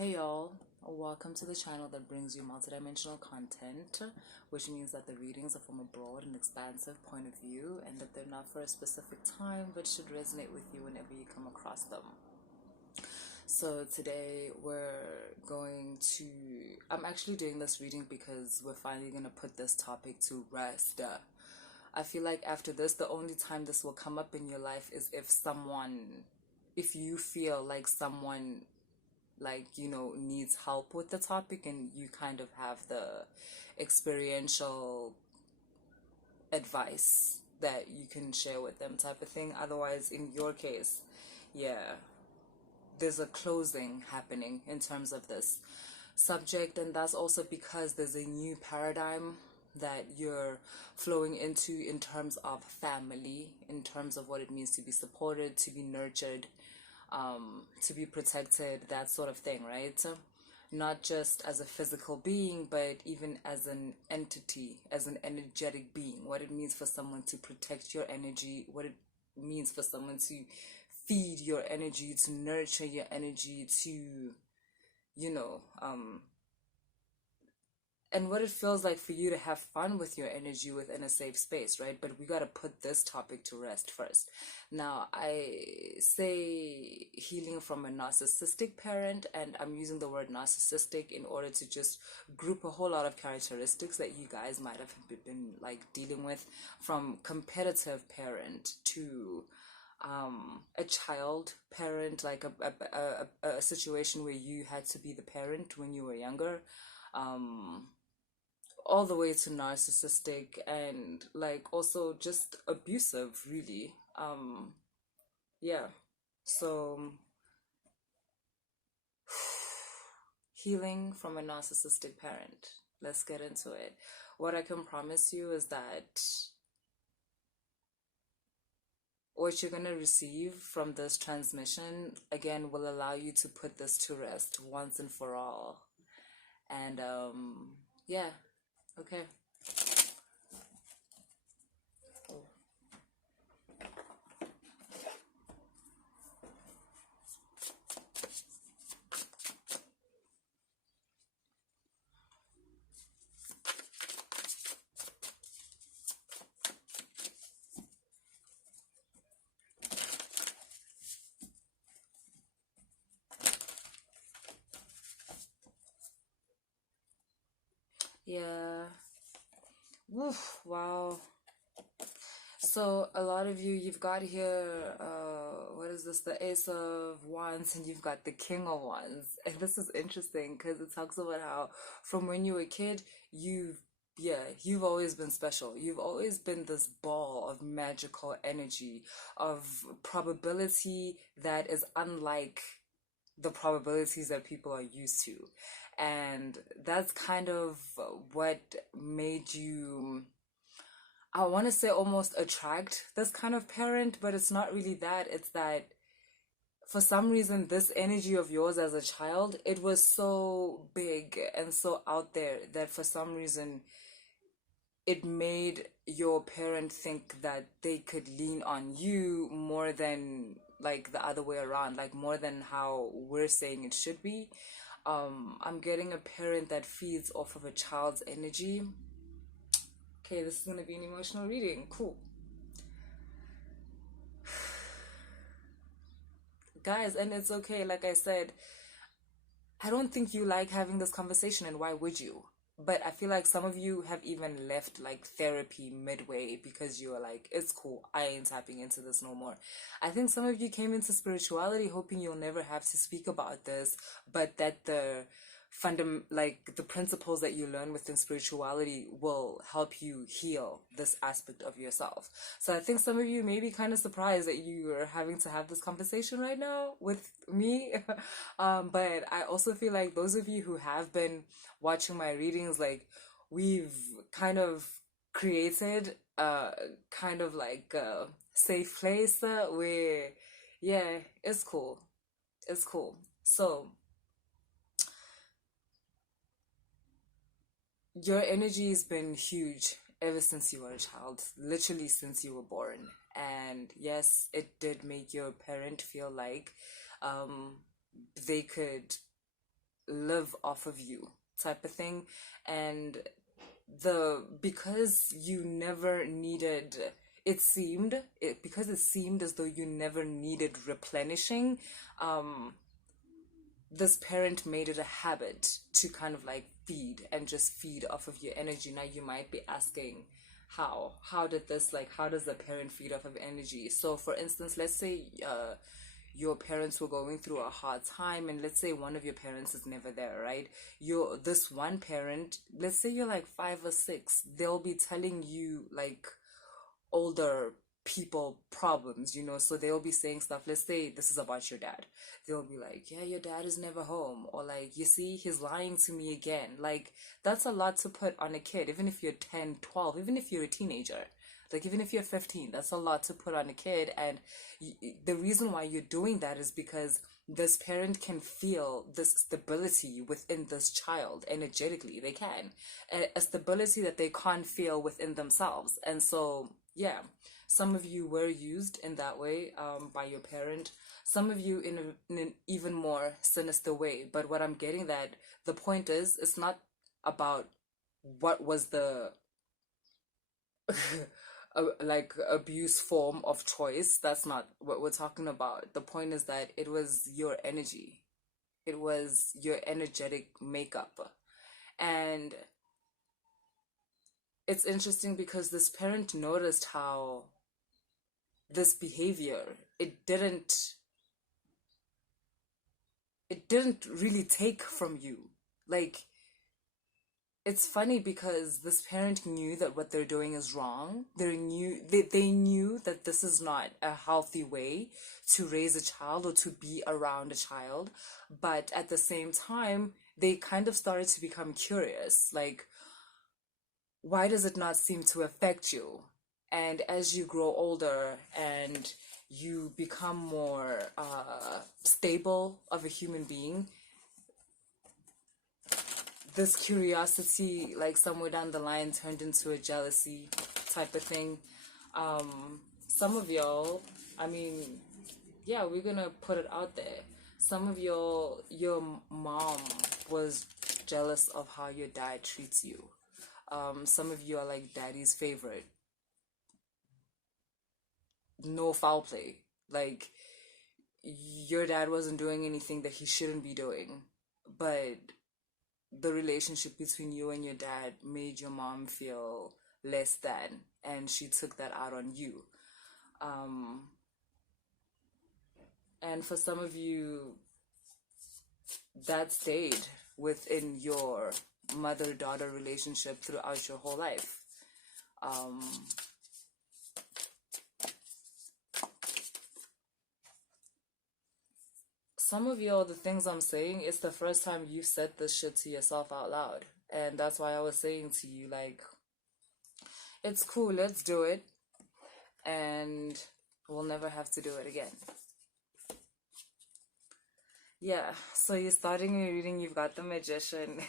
Hey y'all, welcome to the channel that brings you multidimensional content, which means that the readings are from a broad and expansive point of view and that they're not for a specific time but should resonate with you whenever you come across them. So today I'm actually doing this reading because we're finally going to put this topic to rest. I feel like after this, the only time this will come up in your life is if you feel like someone needs help with the topic and you kind of have the experiential advice that you can share with them type of thing. Otherwise, in your case, yeah, there's a closing happening in terms of this subject, and that's also because there's a new paradigm that you're flowing into in terms of family, in terms of what it means to be supported, to be nurtured, to be protected, that sort of thing, right? Not just as a physical being, but even as an entity, as an energetic being. What it means for someone to protect your energy, what it means for someone to feed your energy, to nurture your energy, to, you know, and what it feels like for you to have fun with your energy within a safe space, right? But we got to put this topic to rest first. Now, I say healing from a narcissistic parent, and I'm using the word narcissistic in order to just group a whole lot of characteristics that you guys might have been like dealing with, from competitive parent to a child parent, like a situation where you had to be the parent when you were younger, all the way to narcissistic, and like also just abusive, really. Yeah. So healing from a narcissistic parent. Let's get into it. What I can promise you is that what you're going to receive from this transmission, again, will allow you to put this to rest once and for all. And yeah. Okay. Yeah. Woof, wow. So a lot of you've got here, what is this? The Ace of Wands, and you've got the King of Wands. And this is interesting because it talks about how from when you were a kid, you've always been special. You've always been this ball of magical energy, of probability that is unlike the probabilities that people are used to. And that's kind of what made you, I want to say, almost attract this kind of parent, but it's not really that. It's that for some reason, this energy of yours as a child, it was so big and so out there that for some reason, it made your parent think that they could lean on you more than like the other way around, like more than how we're saying it should be. I'm getting a parent that feeds off of a child's energy. Okay, this is going to be an emotional reading. Cool. Guys, and it's okay, like I said, I don't think you like having this conversation, and why would you? But I feel like some of you have even left like therapy midway because you were like, it's cool, I ain't tapping into this no more. I think some of you came into spirituality hoping you'll never have to speak about this, but that the the principles that you learn within spirituality will help you heal this aspect of yourself. So I think some of you may be kind of surprised that you are having to have this conversation right now with me. But I also feel like those of you who have been watching my readings, like, we've kind of created kind of like a safe place where, yeah, it's cool. It's cool. So your energy has been huge ever since you were a child, literally since you were born. And yes, it did make your parent feel like they could live off of you type of thing. And because you never needed, because it seemed as though you never needed replenishing, this parent made it a habit to kind of like feed and just feed off of your energy. Now you might be asking, how did this, like, how does the parent feed off of energy? So for instance, let's say your parents were going through a hard time, and let's say one of your parents is never there, right? This one parent, let's say you're like 5 or 6, they'll be telling you like older people problems, so they'll be saying stuff. Let's say this is about your dad. They'll be like, yeah, your dad is never home, or like, you see, he's lying to me again. Like, that's a lot to put on a kid, even if you're 10, 12, even if you're a teenager. Like, even if you're 15, that's a lot to put on a kid. And the reason why you're doing that is because this parent can feel this stability within this child energetically. They can. A stability that they can't feel within themselves. And so, yeah, some of you were used in that way by your parent. Some of you in an even more sinister way. But what I'm getting at, the point is, it's not about what was the like abuse form of choice. That's not what we're talking about. The point is that it was your energy. It was your energetic makeup. And it's interesting because this parent noticed how this behavior, it didn't really take from you. Like, it's funny because this parent knew that what they're doing is wrong. They knew that this is not a healthy way to raise a child or to be around a child. But at the same time, they kind of started to become curious. Like, why does it not seem to affect you? And as you grow older and you become more stable of a human being, this curiosity, like somewhere down the line, turned into a jealousy type of thing. Some of y'all, I mean, yeah, we're gonna put it out there. Some of your mom was jealous of how your dad treats you. Some of you are like daddy's favorite. No foul play. Like, your dad wasn't doing anything that he shouldn't be doing, but the relationship between you and your dad made your mom feel less than, and she took that out on you. And for some of you, that stayed within your mother-daughter relationship throughout your whole life. Some of y'all, the things I'm saying, it's the first time you said this shit to yourself out loud. And that's why I was saying to you, like, it's cool, let's do it. And we'll never have to do it again. Yeah, so you're starting your reading, you've got the Magician,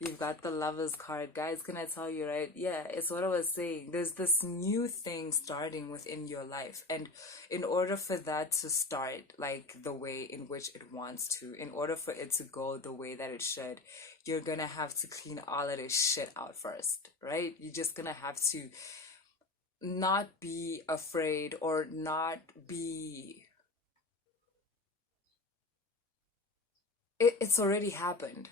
you've got the Lover's card. Guys, can I tell you, right? Yeah, it's what I was saying. There's this new thing starting within your life. And in order for that to start, like, the way in which it wants to, in order for it to go the way that it should, you're gonna have to clean all of this shit out first, right? You're just gonna have to not be afraid or not be... It's already happened,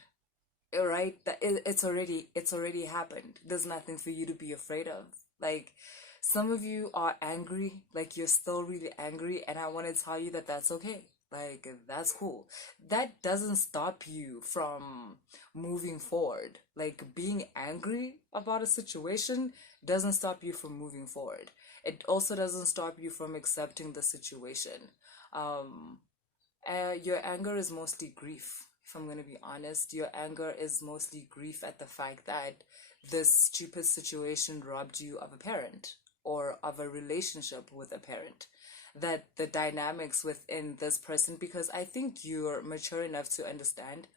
right? It's already happened. There's nothing for you to be afraid of. Like, some of you are angry, like you're still really angry, and I want to tell you that that's okay. Like, that's cool. That doesn't stop you from moving forward. Like, being angry about a situation doesn't stop you from moving forward. It also doesn't stop you from accepting the situation. Your anger is mostly grief, if I'm going to be honest. Your anger is mostly grief at the fact that this stupid situation robbed you of a parent or of a relationship with a parent. That the dynamics within this person, because I think you're mature enough to understand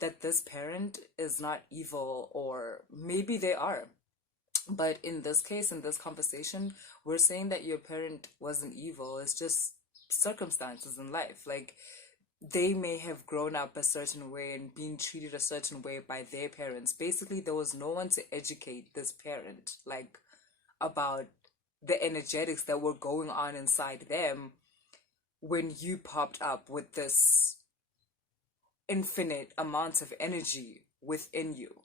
that this parent is not evil, or maybe they are. But in this case, in this conversation, we're saying that your parent wasn't evil. It's just circumstances in life. Like, they may have grown up a certain way and been treated a certain way by their parents. Basically, there was no one to educate this parent, like, about the energetics that were going on inside them when you popped up with this infinite amount of energy within you.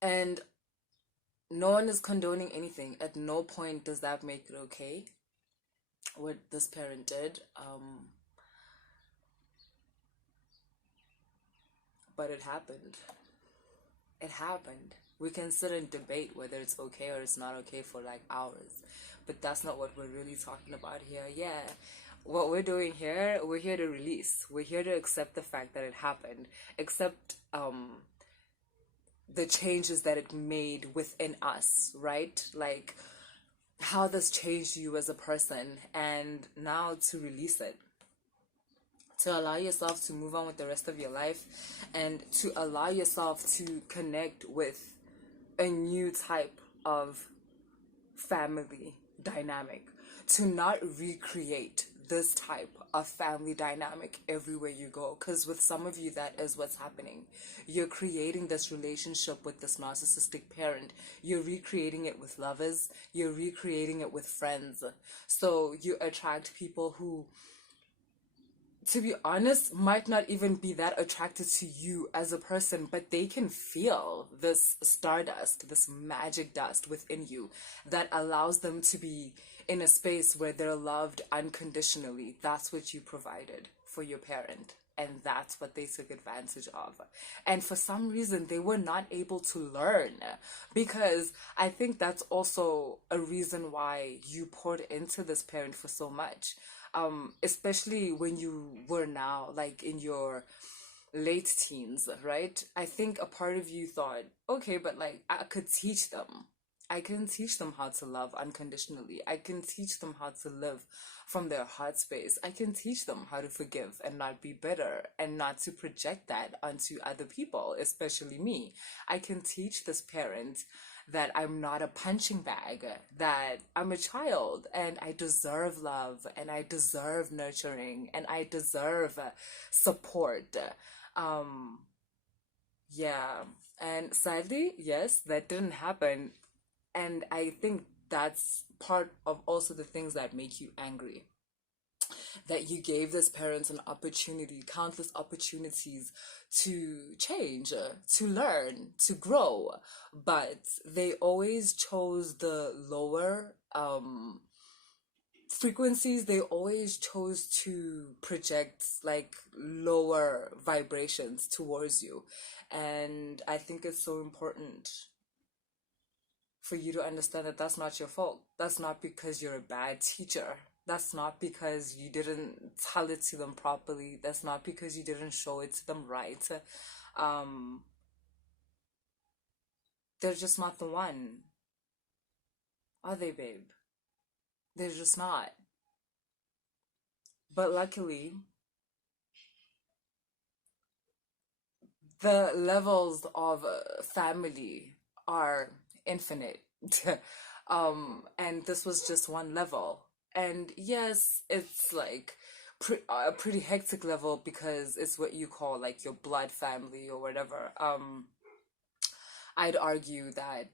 And no one is condoning anything. At no point does that make it okay what this parent did. But it happened. It happened. We can sit and debate whether it's okay or it's not okay for like hours, but that's not what we're really talking about here. Yeah, what we're doing here, we're here to release. We're here to accept the fact that it happened, accept the changes that it made within us, right? Like how this changed you as a person, and now to release it, to allow yourself to move on with the rest of your life, and to allow yourself to connect with a new type of family dynamic, to not recreate this type of family dynamic everywhere you go. Because with some of you, that is what's happening. You're creating this relationship with this narcissistic parent. You're recreating it with lovers. You're recreating it with friends. So you attract people who, to be honest, might not even be that attracted to you as a person, but they can feel this stardust, this magic dust within you that allows them to be in a space where they're loved unconditionally. That's what you provided for your parent, and that's what they took advantage of. And for some reason, they were not able to learn, because I think that's also a reason why you poured into this parent for so much. Especially when you were now like in your late teens, right? I think a part of you thought, okay, but like I could teach them. I can teach them how to love unconditionally. I can teach them how to live from their heart space. I can teach them how to forgive and not be bitter and not to project that onto other people, especially me. I can teach this parent that I'm not a punching bag, that I'm a child and I deserve love and I deserve nurturing and I deserve support. Yeah, and sadly, yes, that didn't happen. And I think that's part of also the things that make you angry, that you gave this parents an opportunity, countless opportunities to change, to learn, to grow, but they always chose the lower frequencies. They always chose to project like lower vibrations towards you. And I think it's so important for you to understand that that's not your fault. That's not because you're a bad teacher. That's not because you didn't tell it to them properly. That's not because you didn't show it to them right. Um, they're just not the one. Are they, babe? They're just not. But luckily, the levels of family are infinite. And this was just one level. And yes, it's like a pretty hectic level because it's what you call like your blood family or whatever. I'd argue that,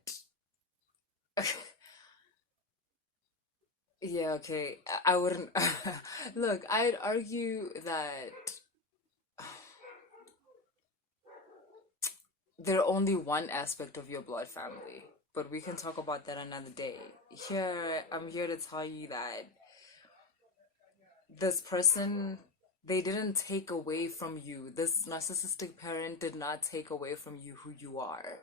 yeah, okay, I wouldn't. Look, I'd argue that they're only one aspect of your blood family, but we can talk about that another day. Here, I'm here to tell you that this person, they didn't take away from you. This narcissistic parent did not take away from you who you are.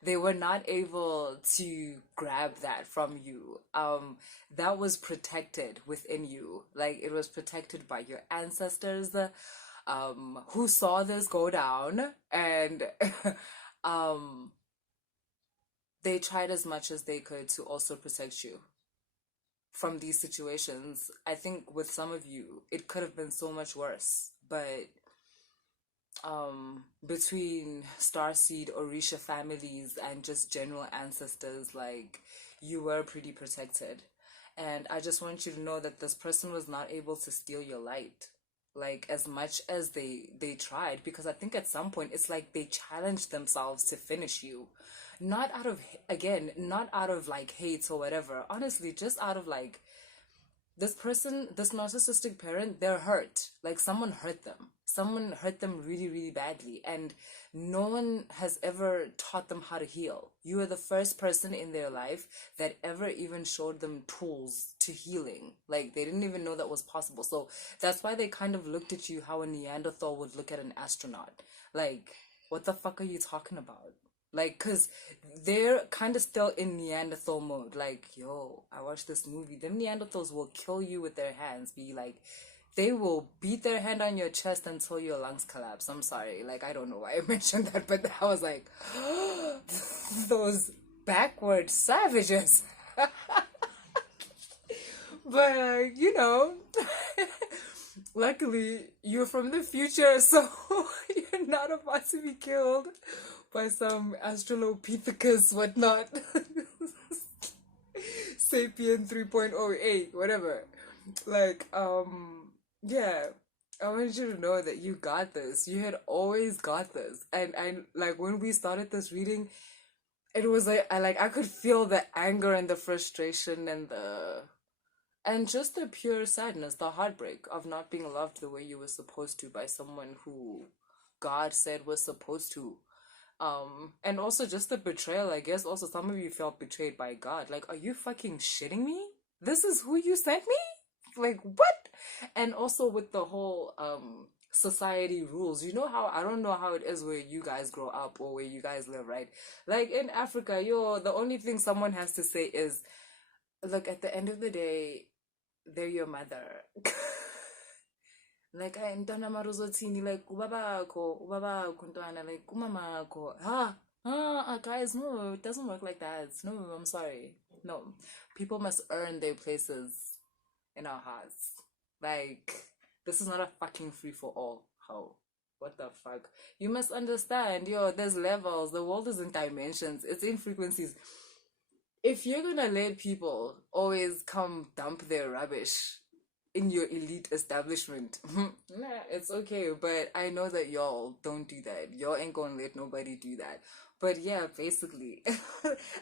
They were not able to grab that from you. That was protected within you. Like it was protected by your ancestors, who saw this go down, and um, they tried as much as they could to also protect you from these situations. I think with some of you, it could have been so much worse, but between Starseed, Orisha families, and just general ancestors, like you were pretty protected. And I just want you to know that this person was not able to steal your light, like as much as they tried, because I think at some point it's like they challenged themselves to finish you, not out of, again, not out of like hate or whatever, honestly, just out of like, this person, this narcissistic parent, they're hurt. Like someone hurt them. Someone hurt them really, really badly. And no one has ever taught them how to heal. You are the first person in their life that ever even showed them tools to healing. Like they didn't even know that was possible. So that's why they kind of looked at you how a Neanderthal would look at an astronaut. Like, what the fuck are you talking about? Like, cause they're kind of still in Neanderthal mode. Like, yo, I watched this movie. Them Neanderthals will kill you with their hands. Be like, they will beat their hand on your chest until your lungs collapse. I'm sorry. Like, I don't know why I mentioned that, but I was like, those backward savages. But, you know, luckily you're from the future, so you're not about to be killed by some Australopithecus, whatnot. Sapien 3.08, whatever. Like, yeah. I want you to know that you got this. You had always got this. And like when we started this reading, it was like I could feel the anger and the frustration and just the pure sadness, the heartbreak of not being loved the way you were supposed to by someone who God said was supposed to. And also just the betrayal, I guess. Also, some of you felt betrayed by God. Like, are you fucking shitting me? This is who you sent me? Like, what? And also with the whole society rules. You know how, I don't know how it is where you guys grow up or where you guys live, right? Like in Africa, the only thing someone has to say is, look, at the end of the day, they're your mother. Like, I ntwana maruzotsini, like, ubaba kuntwana, like, umama ko. Guys, no, it doesn't work like that. No, I'm sorry. No, people must earn their places in our hearts. Like, this is not a fucking free for all. How? What the fuck? You must understand, there's levels. The world is in dimensions. It's in frequencies. If you're gonna let people always come dump their rubbish in your elite establishment, nah, it's okay. But I know that y'all don't do that. Y'all ain't gonna let nobody do that. But yeah, basically,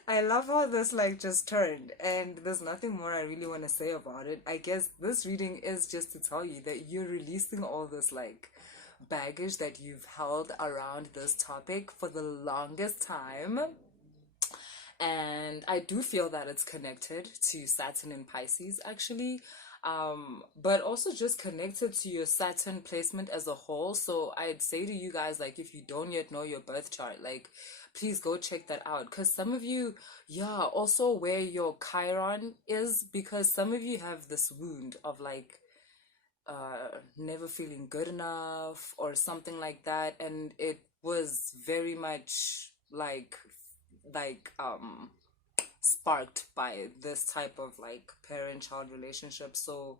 I love how this like just turned, and there's nothing more I really want to say about it. I guess this reading is just to tell you that you're releasing all this like baggage that you've held around this topic for the longest time. And I do feel that it's connected to Saturn in Pisces, actually. But also just connected to your Saturn placement as a whole. So I'd say to you guys, like, if you don't yet know your birth chart, like, please go check that out. Because some of you, yeah, also where your Chiron is, because some of you have this wound of like, never feeling good enough or something like that. And it was very much sparked by this type of like parent-child relationship. So,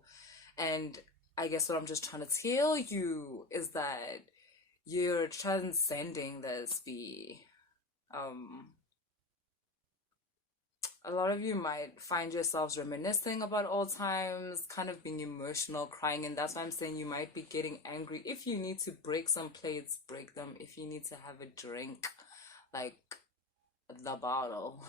and I guess what I'm just trying to tell you is that you're transcending this. A lot of you might find yourselves reminiscing about old times, kind of being emotional, crying, and that's why I'm saying you might be getting angry. If you need to break some plates, break them. If you need to have a drink, like the bottle,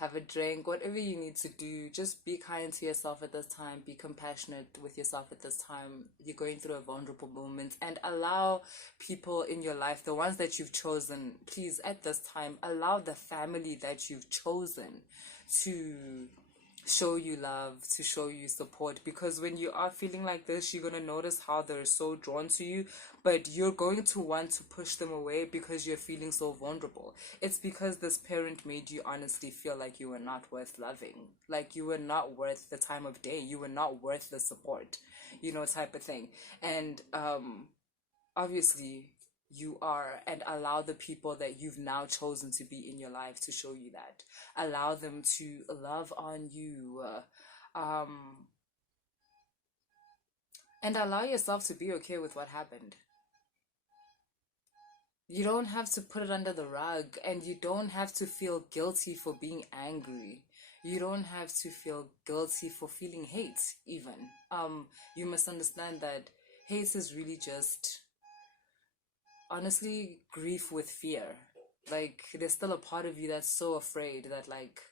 have a drink, whatever you need to do. Just be kind to yourself at this time, be compassionate with yourself at this time. You're going through a vulnerable moment, and allow people in your life, the ones that you've chosen, please at this time allow the family that you've chosen to show you love, to show you support, because when you are feeling like this, you're going to notice how they're so drawn to you, but you're going to want to push them away because you're feeling so vulnerable. It's because this parent made you honestly feel like you were not worth loving, like you were not worth the time of day, you were not worth the support, type of thing. And obviously you are, and allow the people that you've now chosen to be in your life to show you that. Allow them to love on you, and allow yourself to be okay with what happened. You don't have to put it under the rug, and you don't have to feel guilty for being angry. you don't have to feel guilty for feeling hate even. You must understand that hate is really just, honestly, grief with fear. Like, there's still a part of you that's so afraid that, like,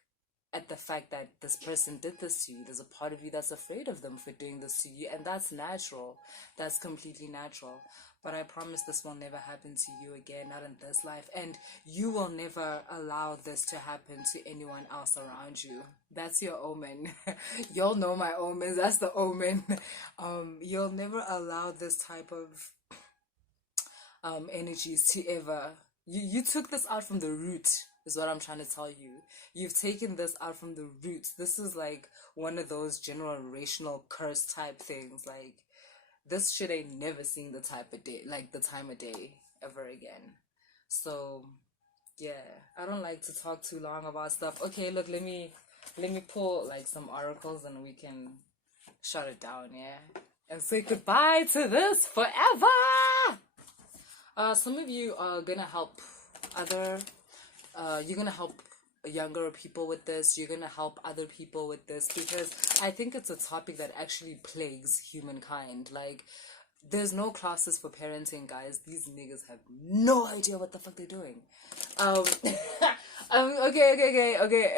at the fact that this person did this to you, there's a part of you that's afraid of them for doing this to you, and that's natural. That's completely natural. But I promise this will never happen to you again, not in this life, and you will never allow this to happen to anyone else around you. That's your omen. You'll know my omens. That's the omen. You'll never allow this type of energies to ever, you took this out from the root, is what I'm trying to tell you. You've taken this out from the roots. This is like one of those generational curse type things. Like, this shit ain't never seen the type of day, like the time of day ever again. So yeah, I don't like to talk too long about stuff. Okay, look, let me pull like some oracles and we can shut it down, yeah, and say goodbye to this forever. Some of you are gonna help other, you're gonna help younger people with this. You're gonna help other people with this, because I think it's a topic that actually plagues humankind. Like, there's no classes for parenting, guys. These niggas have no idea what the fuck they're doing. Okay,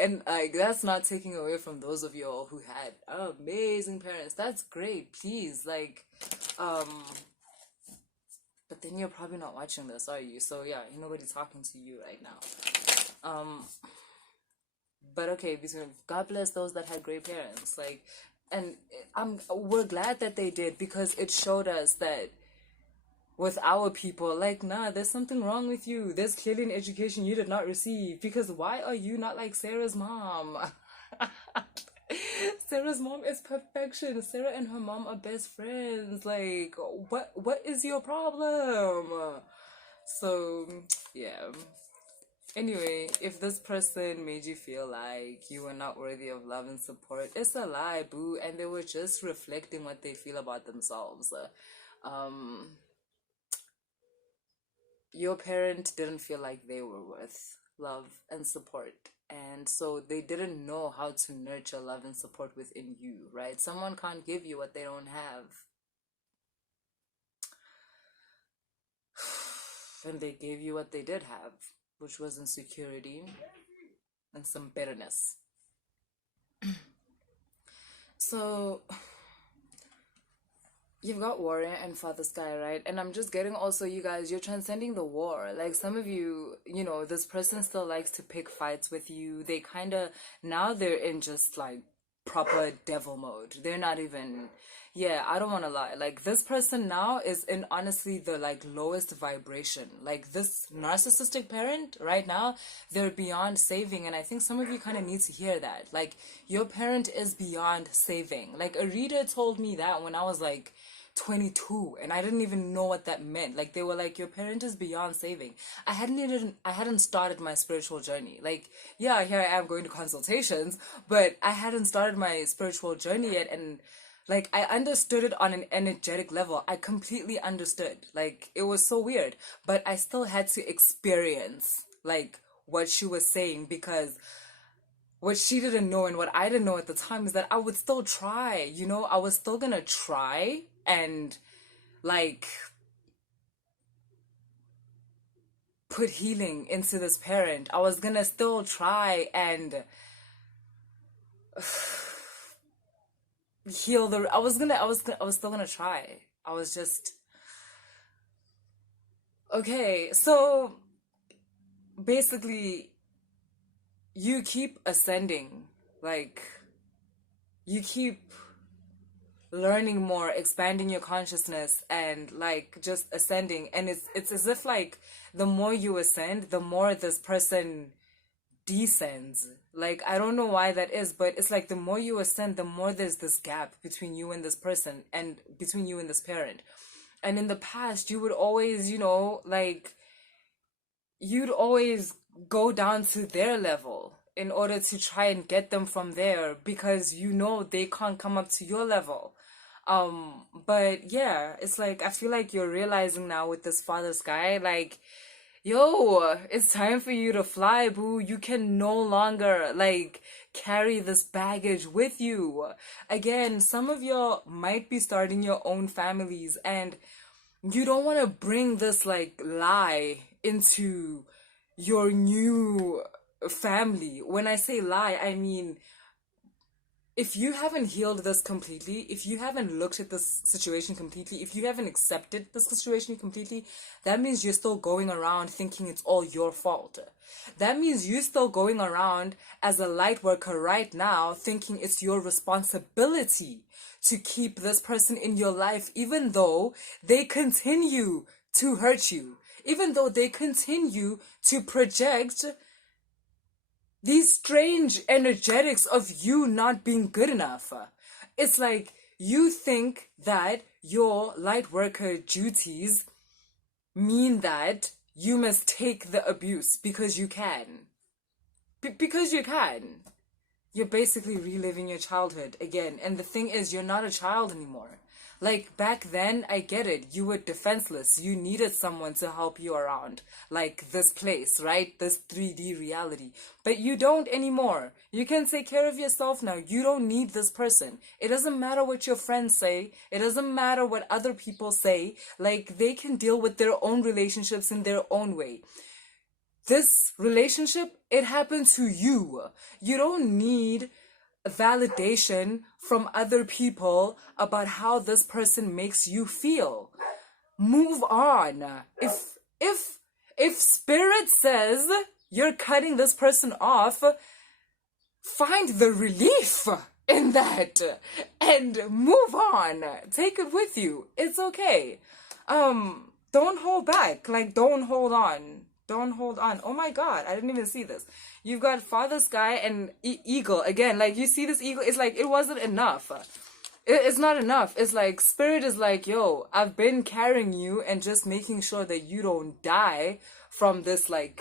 and like, that's not taking away from those of you all who had amazing parents. That's great, please, like, but then you're probably not watching this, are you? So yeah, ain't nobody talking to you right now. But okay, God bless those that had great parents. Like, and we're glad that they did, because it showed us that with our people, like, nah, there's something wrong with you. There's clearly an education you did not receive, because why are you not like Sarah's mom? Sarah's mom is perfection. Sarah and her mom are best friends. Like, what is your problem? So yeah, anyway, if this person made you feel like you were not worthy of love and support, it's a lie, boo, and they were just reflecting what they feel about themselves. Your parent didn't feel like they were worth love and support, and so they didn't know how to nurture love and support within you, right? Someone can't give you what they don't have. And they gave you what they did have, which was insecurity and some bitterness. So you've got warrior and father sky, right? And I'm just getting also, you guys, you're transcending the war. Like, some of you, you know, this person still likes to pick fights with you. They kind of, now they're in just like proper devil mode. They're not even, yeah, I don't want to lie. Like, this person now is in, honestly, the like lowest vibration. Like, this narcissistic parent right now, they're beyond saving. And I think some of you kind of need to hear that. Like, your parent is beyond saving. Like, a reader told me that when I was like 22, and I didn't even know what that meant. Like, they were like, your parent is beyond saving. I hadn't started my spiritual journey. Like, yeah, here I am going to consultations, but I hadn't started my spiritual journey yet. And like, I understood it on an energetic level. I completely understood. Like, it was so weird, but I still had to experience like what she was saying, because what she didn't know and what I didn't know at the time is that I would still try, you know, I was still gonna try and like put healing into this parent. I was gonna still try and heal the, I was still gonna try. I was just, okay, so basically you keep ascending, like, you keep learning more, expanding your consciousness, and like just ascending. And it's as if like the more you ascend, the more this person descends. Like, I don't know why that is, but it's like the more you ascend, the more there's this gap between you and this person, and between you and this parent. And in the past, you would always, you know, like, you'd always go down to their level in order to try and get them from there, because you know they can't come up to your level. But yeah, it's like, I feel like you're realizing now with this father sky, like, yo, it's time for you to fly, boo. You can no longer like carry this baggage with you. Again, some of y'all might be starting your own families, and you don't want to bring this like lie into your new family. When I say lie, I mean, if you haven't healed this completely, if you haven't looked at this situation completely, if you haven't accepted this situation completely, that means you're still going around thinking it's all your fault. That means you're still going around as a light worker right now thinking it's your responsibility to keep this person in your life, even though they continue to hurt you, even though they continue to project these strange energetics of you not being good enough. It's like you think that your light worker duties mean that you must take the abuse because you can. Because you can. You're basically reliving your childhood again. And the thing is, you're not a child anymore. Like, back then, I get it. You were defenseless. You needed someone to help you around. Like, this place, right? This 3D reality. But you don't anymore. You can take care of yourself now. You don't need this person. It doesn't matter what your friends say. It doesn't matter what other people say. Like, they can deal with their own relationships in their own way. This relationship, it happened to you. You don't need validation from other people about how this person makes you feel. Move on. If spirit says you're cutting this person off, find the relief in that and move on. Take it with you. It's okay. Don't hold back. Like, don't hold on. Don't hold on. Oh my god, I didn't even see this. You've got Father Sky and Eagle. Again, like, you see this eagle? It's like, it wasn't enough. It's not enough. It's like, Spirit is like, yo, I've been carrying you and just making sure that you don't die from this, like,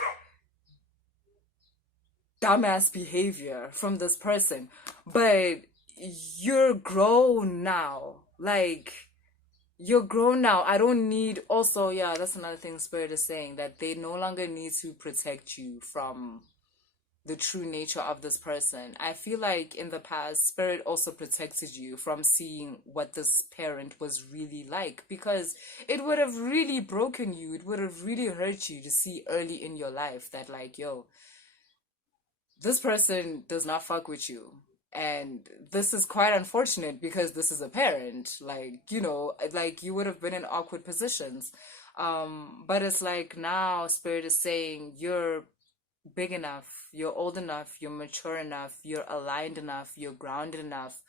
dumbass behavior from this person. But you're grown now. Like, you're grown now. I don't need... Also, yeah, that's another thing Spirit is saying, that they no longer need to protect you from the true nature of this person. I feel like in the past, Spirit also protected you from seeing what this parent was really like, because it would have really broken you. It would have really hurt you to see early in your life that, like, yo, this person does not fuck with you. And this is quite unfortunate because this is a parent. Like, you know, like, you would have been in awkward positions. But it's like, now Spirit is saying you're big enough, you're old enough, you're mature enough, you're aligned enough, you're grounded enough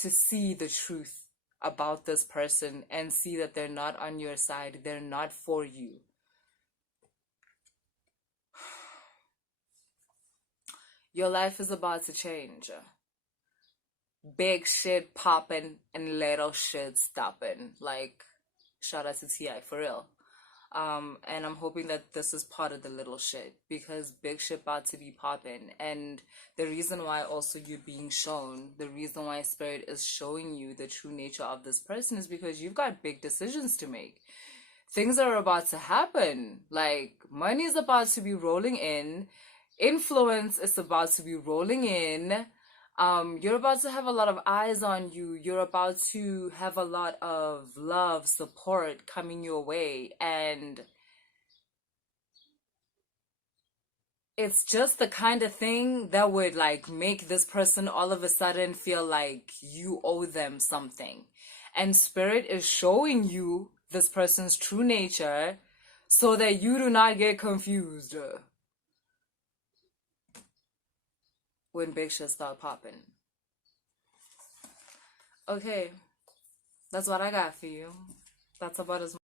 to see the truth about this person and see that they're not on your side, they're not for you. Your life is about to change. Big shit popping and little shit stopping. Like, shout out to T.I. for real. And I'm hoping that this is part of the little shit, because big shit about to be popping. And the reason why also you're being shown, the reason why Spirit is showing you the true nature of this person is because you've got big decisions to make. Things are about to happen. Like, money is about to be rolling in. Influence is about to be rolling in. You're about to have a lot of eyes on you. You're about to have a lot of love, support coming your way. And it's just the kind of thing that would, like, make this person all of a sudden feel like you owe them something. And Spirit is showing you this person's true nature so that you do not get confused when big shit start popping. Okay, that's what I got for you. That's about as